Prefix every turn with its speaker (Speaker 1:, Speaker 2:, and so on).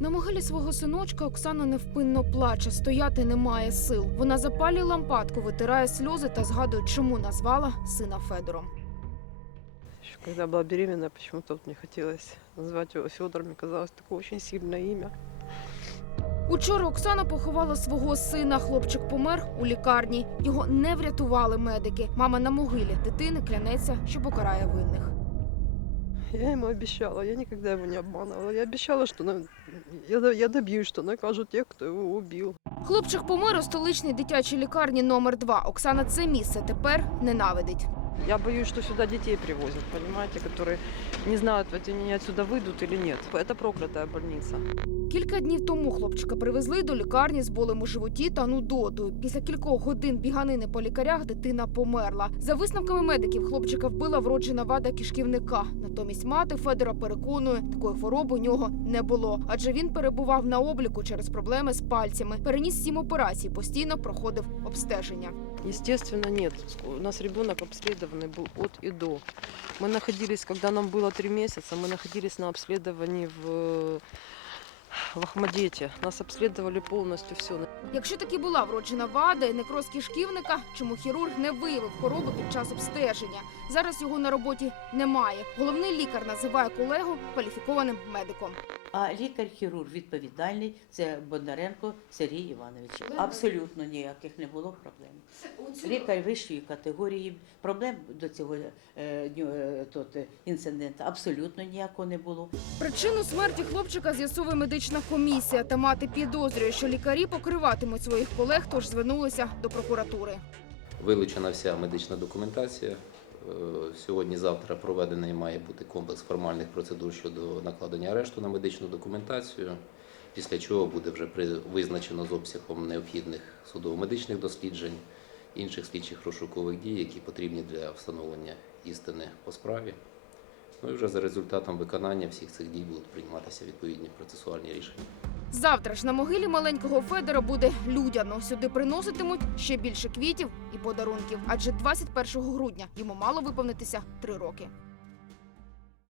Speaker 1: На могилі свого синочка Оксана невпинно плаче, стояти немає сил. Вона запалює лампадку, витирає сльози та згадує, чому назвала сина Федором.
Speaker 2: Еще когда была беременна, почему-то вот мне хотелось назвать его Федор. Мне казалось, такое очень сильное имя.
Speaker 1: Учора Оксана поховала свого сина. Хлопчик помер у лікарні. Його не врятували медики. Мама на могилі дитини клянеться, що покарає винних.
Speaker 2: Я ему обещала, я никогда его не обманывала. Я обещала, что на- я, я добьюсь, что накажут тех, кто его убил.
Speaker 1: Хлопчик помер у столичній дитячій лікарні номер 2 Оксана це місце тепер ненавидить.
Speaker 2: Я боюсь, что сюда детей привозят, понимаете, которые не знают, вот они отсюда выйдут или нет. Это проклятая больница.
Speaker 1: Кілька днів тому хлопчика привезли до лікарні з болем у животі та нудотою. Після кількох годин біганини по лікарях дитина померла. За висновками медиків, хлопчика вбила вроджена вада кишківника. Натомість мати Федора переконує, такої хвороби у нього не було, адже він перебував на обліку через проблеми з пальцями. Переніс сім операцій, постійно проходив обстеження.
Speaker 2: Естественно, нет. У нас ребенок обследованный был от и до. Мы находились, когда нам было три месяца, мы находились на обследовании в, в Ахмадете. Нас обследовали полностью все.
Speaker 1: Якщо таки була вроджена вада і некроз кишківника, чому хірург не виявив хвороби під час обстеження? Зараз його на роботі немає. Головний лікар називає колегу кваліфікованим медиком.
Speaker 3: А лікар-хірург відповідальний це Бондаренко Сергій Іванович. Абсолютно ніяких не було проблем. Лікар вищої категорії. Проблем до цього е, дню- е, тут, е, інциденту абсолютно ніякого не було.
Speaker 1: Причину смерті хлопчика з'ясовує медична комісія. Та мати підозрює, що лікарі покриватимуть своїх колег, тож звернулися до прокуратури.
Speaker 4: Вилучена вся медична документація. Е, Сьогодні-завтра проведений має бути комплекс формальних процедур щодо накладення арешту на медичну документацію, після чого буде вже визначено з обсягом необхідних судово-медичних досліджень, інших слідчих розшукових дій, які потрібні для встановлення істини по справі. Ну і вже за результатом виконання всіх цих дій будуть прийматися відповідні процесуальні рішення.
Speaker 1: Завтра ж на могилі маленького Федора буде людяно. Сюди приноситимуть ще більше квітів і подарунків. Адже 21 грудня йому мало виповнитися три роки.